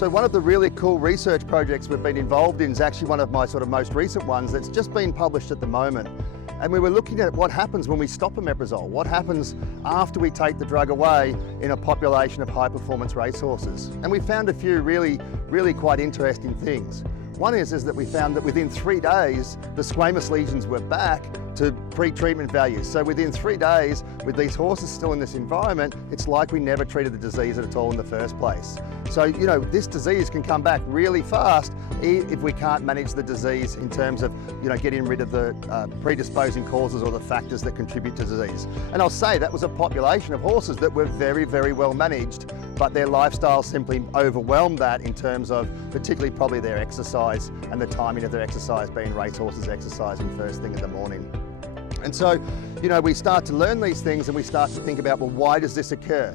So one of the really cool research projects we've been involved in is actually one of my sort of most recent ones that's just been published at the moment. And we were looking at what happens when we stop omeprazole. What happens after we take the drug away in a population of high-performance racehorses? And we found a few really quite interesting things. One is that we found that within 3 days, the squamous lesions were back to pre-treatment values. So within 3 days, with these horses still in this environment, it's like we never treated the disease at all in the first place. So, you know, this disease can come back really fast if we can't manage the disease in terms of, you know, getting rid of the predisposing causes or the factors that contribute to disease. And I'll say that was a population of horses that were very well managed, but their lifestyle simply overwhelmed that in terms of particularly probably their exercise and the timing of their exercise being racehorses exercising first thing in the morning. And so, you know, we start to learn these things and we start to think about, well, why does this occur?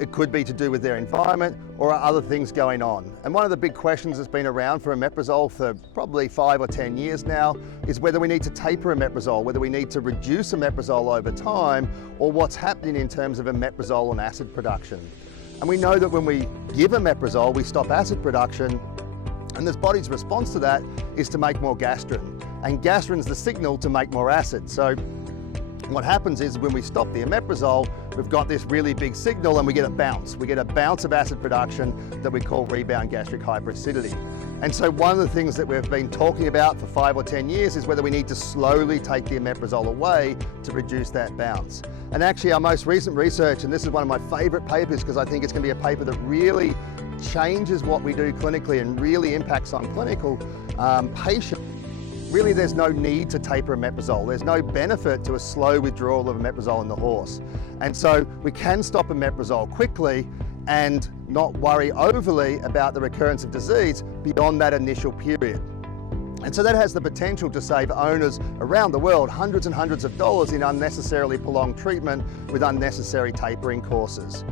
It could be to do with their environment or are other things going on. And one of the big questions that's been around for omeprazole for probably 5 or 10 years now is whether we need to taper omeprazole, whether we need to reduce omeprazole over time, or what's happening in terms of omeprazole and acid production. And we know that when we give omeprazole, we stop acid production, and the body's response to that is to make more gastrin. And gastrin's the signal to make more acid. So what happens is when we stop the omeprazole, we've got this really big signal and we get a bounce. We get a bounce of acid production that we call rebound gastric hyperacidity. And so one of the things that we've been talking about for 5 or 10 years is whether we need to slowly take the omeprazole away to reduce that bounce. And actually our most recent research, and this is one of my favorite papers because I think it's going to be a paper that really changes what we do clinically and really impacts on clinical patients. Really, there's no need to taper omeprazole. There's no benefit to a slow withdrawal of omeprazole in the horse. And so we can stop omeprazole quickly and not worry overly about the recurrence of disease beyond that initial period. And so that has the potential to save owners around the world hundreds and hundreds of dollars in unnecessarily prolonged treatment with unnecessary tapering courses.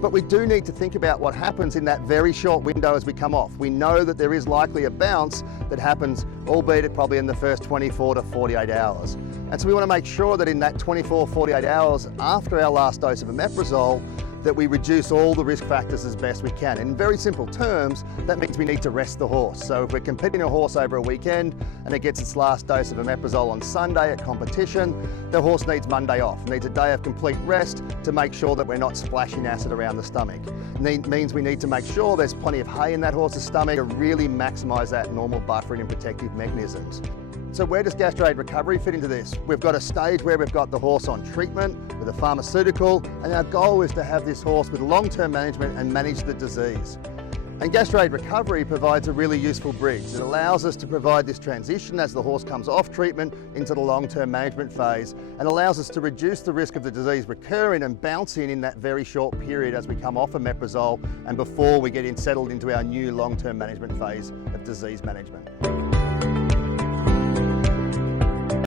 But we do need to think about what happens in that very short window as we come off. We know that there is likely a bounce that happens, albeit probably in the first 24 to 48 hours. And so we want to make sure that in that 24, 48 hours after our last dose of omeprazole, that we reduce all the risk factors as best we can. In very simple terms, that means we need to rest the horse. So if we're competing a horse over a weekend and it gets its last dose of omeprazole on Sunday at competition, the horse needs Monday off, needs a day of complete rest to make sure that we're not splashing acid around the stomach. It means we need to make sure there's plenty of hay in that horse's stomach to really maximize that normal buffering and protective mechanisms. So where does GastroAID Recovery fit into this? We've got a stage where we've got the horse on treatment with a pharmaceutical, and our goal is to have this horse with long-term management and manage the disease. And GastroAID Recovery provides a really useful bridge. It allows us to provide this transition as the horse comes off treatment into the long-term management phase, and allows us to reduce the risk of the disease recurring and bouncing in that very short period as we come off omeprazole and before we get settled into our new long-term management phase of disease management.